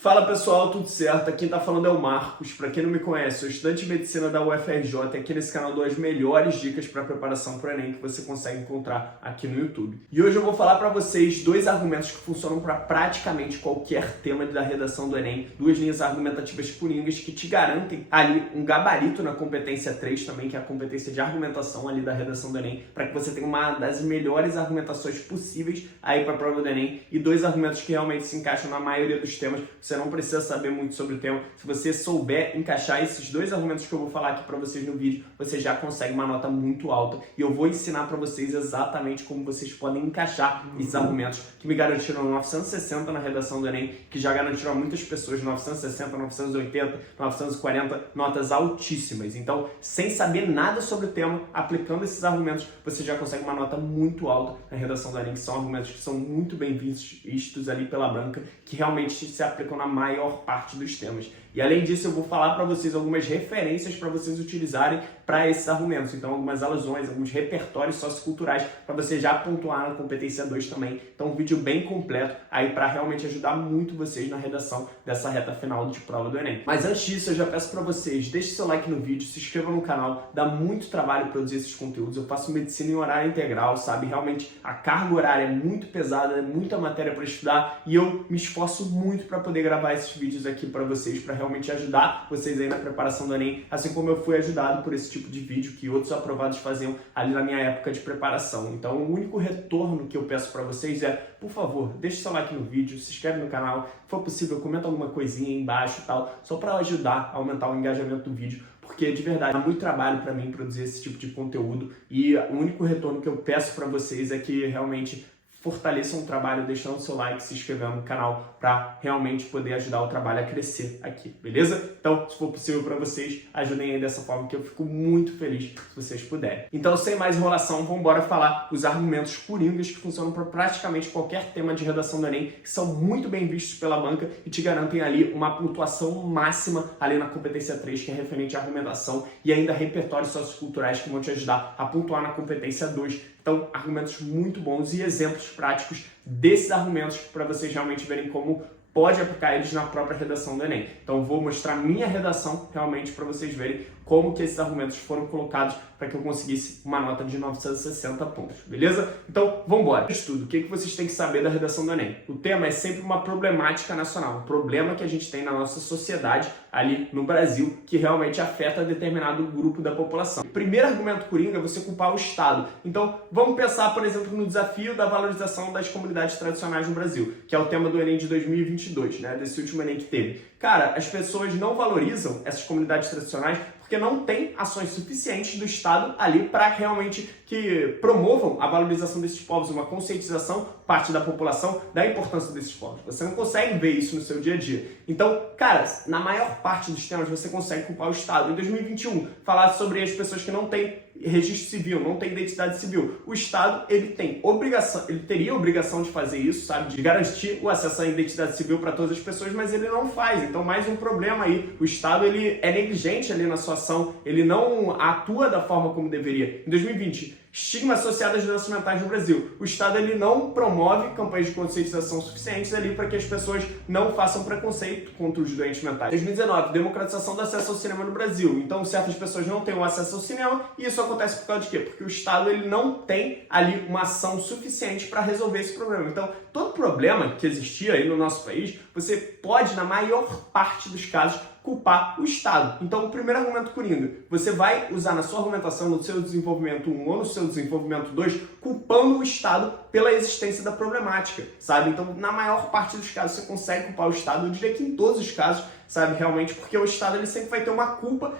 Fala pessoal, tudo certo? Aqui tá falando é o Marcos. Para quem não me conhece, sou estudante de medicina da UFRJ e aqui nesse canal dou as melhores dicas para preparação para o Enem que você consegue encontrar aqui no YouTube. E hoje eu vou falar para vocês dois argumentos que funcionam para praticamente qualquer tema da redação do Enem, duas linhas argumentativas coringas que te garantem ali um gabarito na competência 3 também, que é a competência de argumentação ali da redação do Enem, para que você tenha uma das melhores argumentações possíveis aí para a prova do Enem e dois argumentos que realmente se encaixam na maioria dos temas. Você não precisa saber muito sobre o tema. Se você souber encaixar esses dois argumentos que eu vou falar aqui para vocês no vídeo, você já consegue uma nota muito alta. E eu vou ensinar para vocês exatamente como vocês podem encaixar esses argumentos que me garantiram 960 na redação do Enem, que já garantiram a muitas pessoas 960, 980, 940, notas altíssimas. Então, sem saber nada sobre o tema, aplicando esses argumentos, você já consegue uma nota muito alta na redação do Enem, que são argumentos que são muito bem vistos ali pela banca, que realmente se aplicam na maior parte dos temas. E além disso, eu vou falar para vocês algumas referências para vocês utilizarem para esses argumentos. Então, algumas alusões, alguns repertórios socioculturais para você já pontuar na competência 2 também. Então, um vídeo bem completo aí para realmente ajudar muito vocês na redação dessa reta final de prova do Enem. Mas antes disso, eu já peço para vocês, deixe seu like no vídeo, se inscreva no canal, dá muito trabalho produzir esses conteúdos. Eu faço medicina em horário integral, sabe? Realmente a carga horária é muito pesada, é muita matéria para estudar e eu me esforço muito para poder gravar esses vídeos aqui para vocês, para realmente ajudar vocês aí na preparação do Enem, assim como eu fui ajudado por esse tipo de vídeo que outros aprovados faziam ali na minha época de preparação. Então, o único retorno que eu peço para vocês é, por favor, deixe seu like no vídeo, se inscreve no canal, se for possível, comenta alguma coisinha aí embaixo e tal, só para ajudar a aumentar o engajamento do vídeo, porque de verdade dá muito trabalho para mim produzir esse tipo de conteúdo e o único retorno que eu peço para vocês é que realmente fortaleçam o trabalho deixando o seu like, se inscrevendo no canal para realmente poder ajudar o trabalho a crescer aqui, beleza? Então, se for possível para vocês, ajudem aí dessa forma que eu fico muito feliz se vocês puderem. Então, sem mais enrolação, vamos embora falar os argumentos coringas que funcionam para praticamente qualquer tema de redação do Enem, que são muito bem vistos pela banca e te garantem ali uma pontuação máxima ali na competência 3, que é referente à argumentação, e ainda repertórios socioculturais que vão te ajudar a pontuar na competência 2. Então, argumentos muito bons e exemplos práticos desses argumentos para vocês realmente verem como pode aplicar eles na própria redação do Enem. Então, vou mostrar minha redação realmente para vocês verem como que esses argumentos foram colocados para que eu conseguisse uma nota de 960 pontos, beleza? Então, vamos embora. Estudo. O que vocês têm que saber da redação do Enem? O tema é sempre uma problemática nacional, um problema que a gente tem na nossa sociedade ali no Brasil, que realmente afeta determinado grupo da população. O primeiro argumento coringa é você culpar o Estado. Então, vamos pensar, por exemplo, no desafio da valorização das comunidades tradicionais no Brasil, que é o tema do Enem de 2022, né? Desse último Enem que teve. Cara, as pessoas não valorizam essas comunidades tradicionais porque não tem ações suficientes do Estado ali para realmente que promovam a valorização desses povos, uma conscientização parte da população da importância desses povos. Você não consegue ver isso no seu dia a dia. Então, cara, na maior parte dos temas você consegue culpar o Estado. Em 2021, falar sobre as pessoas que não têm registro civil, não tem identidade civil. O Estado, ele tem obrigação, ele teria a obrigação de fazer isso, sabe? De garantir o acesso à identidade civil para todas as pessoas, mas ele não faz. Então, mais um problema aí. O Estado, ele é negligente ali na sua ação, ele não atua da forma como deveria. Em 2020, estigma associado às doenças mentais no Brasil. O Estado, ele não promove campanhas de conscientização suficientes ali para que as pessoas não façam preconceito contra os doentes mentais. 2019, democratização do acesso ao cinema no Brasil. Então, certas pessoas não têm o acesso ao cinema e isso acontece por causa de quê? Porque o Estado, ele não tem ali uma ação suficiente para resolver esse problema. Então, todo problema que existia aí no nosso país, você pode, na maior parte dos casos, culpar o Estado. Então, o primeiro argumento coringa, você vai usar na sua argumentação, no seu desenvolvimento 1 ou no seu desenvolvimento 2, culpando o Estado pela existência da problemática, sabe? Então, na maior parte dos casos, você consegue culpar o Estado, eu diria que em todos os casos, sabe, realmente, porque o Estado ele sempre vai ter uma culpa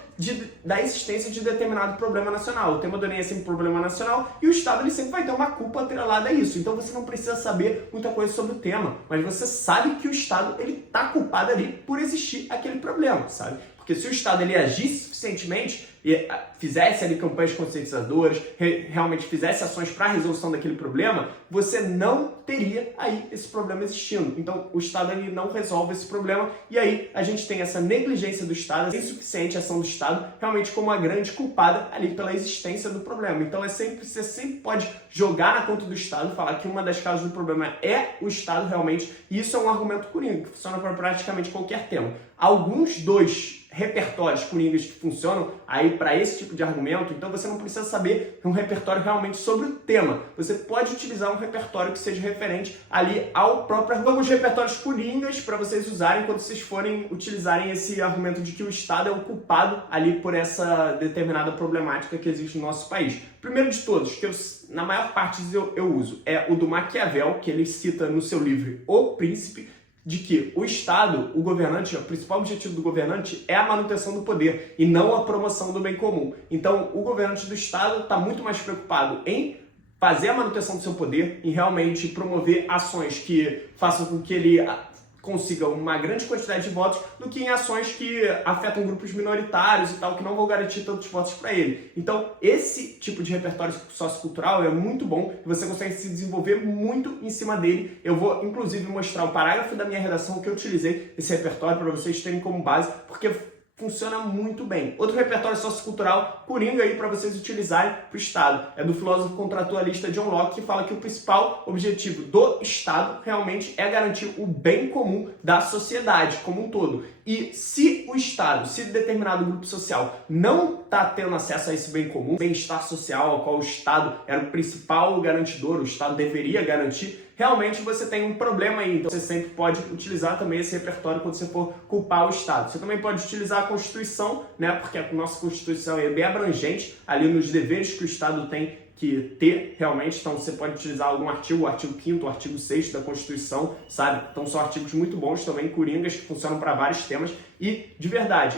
da existência de determinado problema nacional. O tema do Enem é sempre problema nacional e o Estado ele sempre vai ter uma culpa atrelada a isso. Então você não precisa saber muita coisa sobre o tema, mas você sabe que o Estado ele está culpado ali por existir aquele problema, sabe? Porque se o Estado ele agisse suficientemente, fizesse ali campanhas conscientizadoras, realmente fizesse ações para a resolução daquele problema, você não teria aí esse problema existindo. Então, o Estado ele não resolve esse problema e aí a gente tem essa negligência do Estado, essa insuficiente ação do Estado, realmente como a grande culpada ali pela existência do problema. Então, você sempre pode jogar na conta do Estado, falar que uma das causas do problema é o Estado realmente, e isso é um argumento coringa, que funciona para praticamente qualquer tema. Alguns dos repertórios coringas que funcionam aí para esse tipo de argumento, então você não precisa saber um repertório realmente sobre o tema. Você pode utilizar um repertório que seja referente ali ao próprio argumento. Alguns repertórios coringas para vocês usarem quando vocês forem utilizarem esse argumento de que o Estado é o culpado ali por essa determinada problemática que existe no nosso país. Primeiro de todos, que na maior parte eu uso, é o do Maquiavel, que ele cita no seu livro O Príncipe, de que o Estado, o governante, o principal objetivo do governante é a manutenção do poder e não a promoção do bem comum. Então, o governante do Estado está muito mais preocupado em fazer a manutenção do seu poder, em realmente promover ações que façam com que ele consiga uma grande quantidade de votos do que em ações que afetam grupos minoritários e tal, que não vão garantir tantos votos para ele. Então, esse tipo de repertório sociocultural é muito bom e você consegue se desenvolver muito em cima dele. Eu vou, inclusive, mostrar o parágrafo da minha redação que eu utilizei esse repertório para vocês terem como base, porque funciona muito bem. Outro repertório sociocultural coringa aí para vocês utilizarem para o Estado é do filósofo contratualista John Locke, que fala que o principal objetivo do Estado realmente é garantir o bem comum da sociedade como um todo. E se o Estado, se determinado grupo social não está tendo acesso a esse bem comum, bem-estar social ao qual o Estado era o principal garantidor, o Estado deveria garantir, realmente você tem um problema aí. Então você sempre pode utilizar também esse repertório quando você for culpar o Estado. Você também pode utilizar a Constituição, né? Porque a nossa Constituição é bem abrangente ali nos deveres que o Estado tem que ter realmente. Então você pode utilizar algum artigo, o artigo 5º, o artigo 6º da Constituição, sabe? Então são artigos muito bons também, coringas, que funcionam para vários temas. E, de verdade,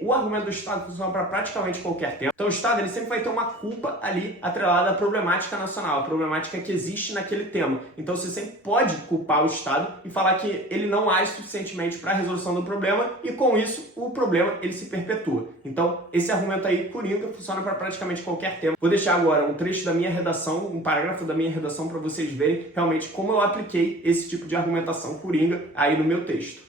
o argumento do Estado funciona para praticamente qualquer tema. Então o Estado ele sempre vai ter uma culpa ali atrelada à problemática nacional, a problemática que existe naquele tema. Então você sempre pode culpar o Estado e falar que ele não age suficientemente para a resolução do problema e, com isso, o problema ele se perpetua. Então esse argumento aí, coringa, funciona para praticamente qualquer tema. Vou deixar agora um trecho da minha redação, um parágrafo da minha redação para vocês verem realmente como eu apliquei esse tipo de argumentação coringa aí no meu texto.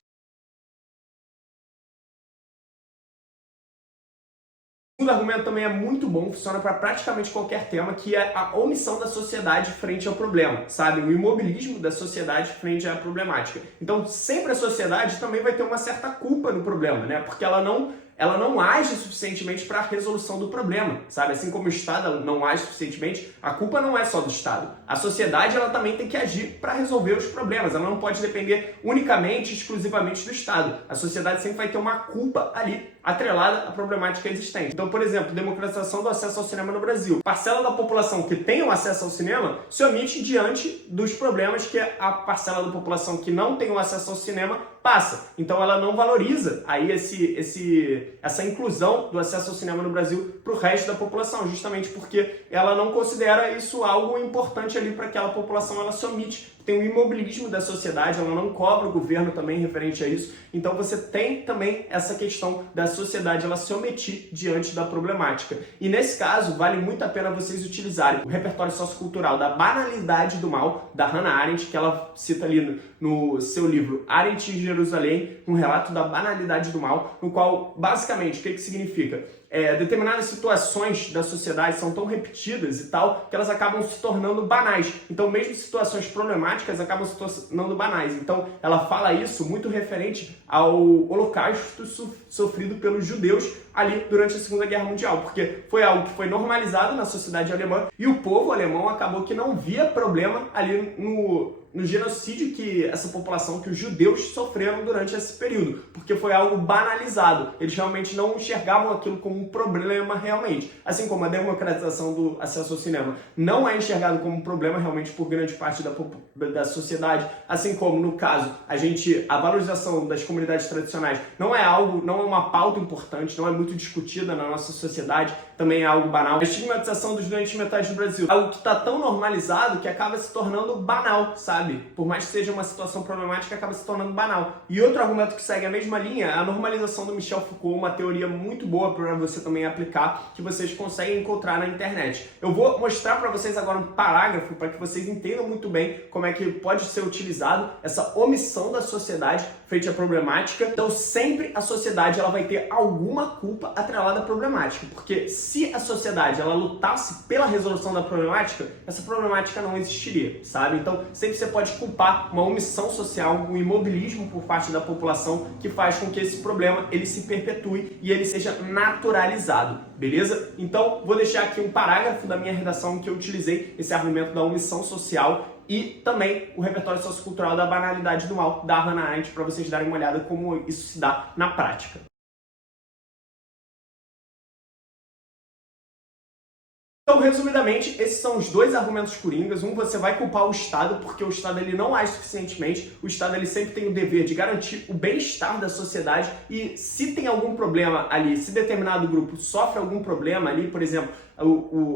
O segundo argumento também é muito bom, funciona para praticamente qualquer tema, que é a omissão da sociedade frente ao problema, sabe? O imobilismo da sociedade frente à problemática. Então, sempre a sociedade também vai ter uma certa culpa no problema, né? Porque ela não age suficientemente para a resolução do problema, sabe? Assim como o Estado não age suficientemente, a culpa não é só do Estado. A sociedade ela também tem que agir para resolver os problemas. Ela não pode depender unicamente, exclusivamente do Estado. A sociedade sempre vai ter uma culpa ali atrelada à problemática existente. Então, por exemplo, democratização do acesso ao cinema no Brasil. Parcela da população que tem o acesso ao cinema se omite diante dos problemas que a parcela da população que não tem o acesso ao cinema passa. Então ela não valoriza aí essa inclusão do acesso ao cinema no Brasil para o resto da população, justamente porque ela não considera isso algo importante ali para aquela população, ela se omite. Tem um imobilismo da sociedade, ela não cobra o governo também referente a isso. Então você tem também essa questão da sociedade, ela se omitir diante da problemática. E nesse caso, vale muito a pena vocês utilizarem o repertório sociocultural da banalidade do mal, da Hannah Arendt, que ela cita ali no seu livro Arendt em Jerusalém, um relato da banalidade do mal, no qual, basicamente, o que significa? Determinadas situações da sociedade são tão repetidas e tal, que elas acabam se tornando banais. Então, mesmo situações problemáticas acabam se tornando banais. Então, ela fala isso muito referente ao holocausto sofrido pelos judeus ali durante a Segunda Guerra Mundial, porque foi algo que foi normalizado na sociedade alemã e o povo alemão acabou que não via problema ali no genocídio que essa população, que os judeus sofreram durante esse período, porque foi algo banalizado. Eles realmente não enxergavam aquilo como um problema realmente. Assim como a democratização do acesso ao cinema não é enxergado como um problema realmente por grande parte da sociedade, assim como, no caso, a valorização das comunidades tradicionais não é uma pauta importante, não é muito discutida na nossa sociedade, também é algo banal. A estigmatização dos doentes mentais no Brasil, algo que está tão normalizado que acaba se tornando banal, sabe? sabe? Por mais que seja uma situação problemática, acaba se tornando banal. E outro argumento que segue a mesma linha é a normalização do Michel Foucault, uma teoria muito boa para você também aplicar, que vocês conseguem encontrar na internet. Eu vou mostrar para vocês agora um parágrafo para que vocês entendam muito bem como é que pode ser utilizado essa omissão da sociedade frente à problemática. Então sempre a sociedade ela vai ter alguma culpa atrelada à problemática, porque se a sociedade ela lutasse pela resolução da problemática, essa problemática não existiria, sabe? Então sempre você pode culpar uma omissão social, um imobilismo por parte da população que faz com que esse problema ele se perpetue e ele seja naturalizado, beleza? Então vou deixar aqui um parágrafo da minha redação em que eu utilizei esse argumento da omissão social e também o repertório sociocultural da banalidade do mal da Hannah Arendt para vocês darem uma olhada como isso se dá na prática. Então, resumidamente, esses são os dois argumentos coringas. Um, você vai culpar o Estado, porque o Estado ele não age suficientemente. O Estado ele sempre tem o dever de garantir o bem-estar da sociedade e se tem algum problema ali, se determinado grupo sofre algum problema ali, por exemplo,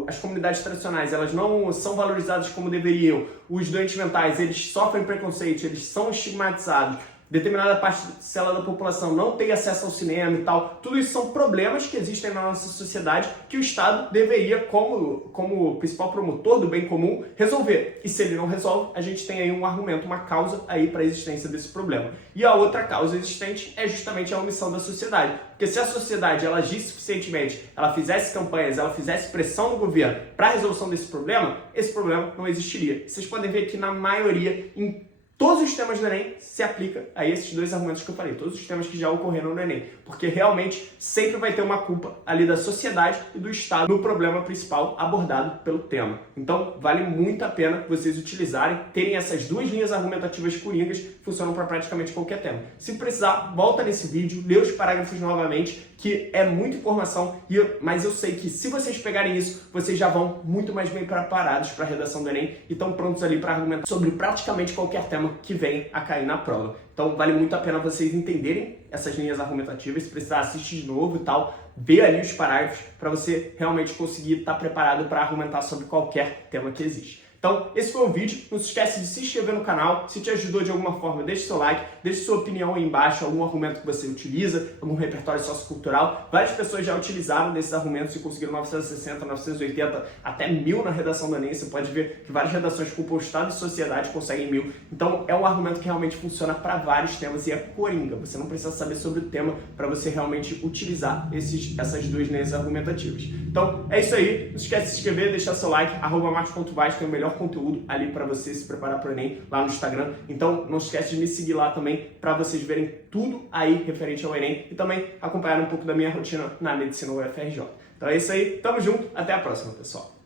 as comunidades tradicionais elas não são valorizadas como deveriam, os doentes mentais eles sofrem preconceito, eles são estigmatizados, determinada parcela da população não tem acesso ao cinema e tal. Tudo isso são problemas que existem na nossa sociedade que o Estado deveria, como principal promotor do bem comum, resolver. E se ele não resolve, a gente tem aí um argumento, uma causa aí para a existência desse problema. E a outra causa existente é justamente a omissão da sociedade. Porque se a sociedade ela agisse suficientemente, ela fizesse campanhas, ela fizesse pressão no governo para a resolução desse problema, esse problema não existiria. Vocês podem ver que na maioria, em todos os temas do Enem se aplica a esses dois argumentos que eu falei, todos os temas que já ocorreram no Enem, porque realmente sempre vai ter uma culpa ali da sociedade e do Estado no problema principal abordado pelo tema. Então vale muito a pena vocês utilizarem, terem essas duas linhas argumentativas coringas que funcionam para praticamente qualquer tema. Se precisar, volta nesse vídeo, lê os parágrafos novamente, que é muita informação, mas eu sei que se vocês pegarem isso, vocês já vão muito mais bem preparados para a redação do Enem e estão prontos ali para argumentar sobre praticamente qualquer tema que venha a cair na prova. Então vale muito a pena vocês entenderem essas linhas argumentativas, se precisar assistir de novo e tal, ver ali os parágrafos para você realmente conseguir estar preparado para argumentar sobre qualquer tema que existe. Então, esse foi o vídeo. Não se esquece de se inscrever no canal. Se te ajudou de alguma forma, deixe seu like, deixe sua opinião aí embaixo, algum argumento que você utiliza, algum repertório sociocultural. Várias pessoas já utilizaram desses argumentos e conseguiram 960, 980, até 1000 na redação do Enem. Você pode ver que várias redações com Estado e sociedade conseguem 1000. Então, é um argumento que realmente funciona para vários temas e é coringa. Você não precisa saber sobre o tema para você realmente utilizar essas duas linhas argumentativas. Então, é isso aí. Não se esquece de se inscrever, deixar seu like, @marcos.vaz, tem o melhor conteúdo ali para você se preparar para o Enem lá no Instagram. Então não esquece de me seguir lá também para vocês verem tudo aí referente ao Enem e também acompanhar um pouco da minha rotina na medicina UFRJ. Então é isso aí, tamo junto, até a próxima, pessoal.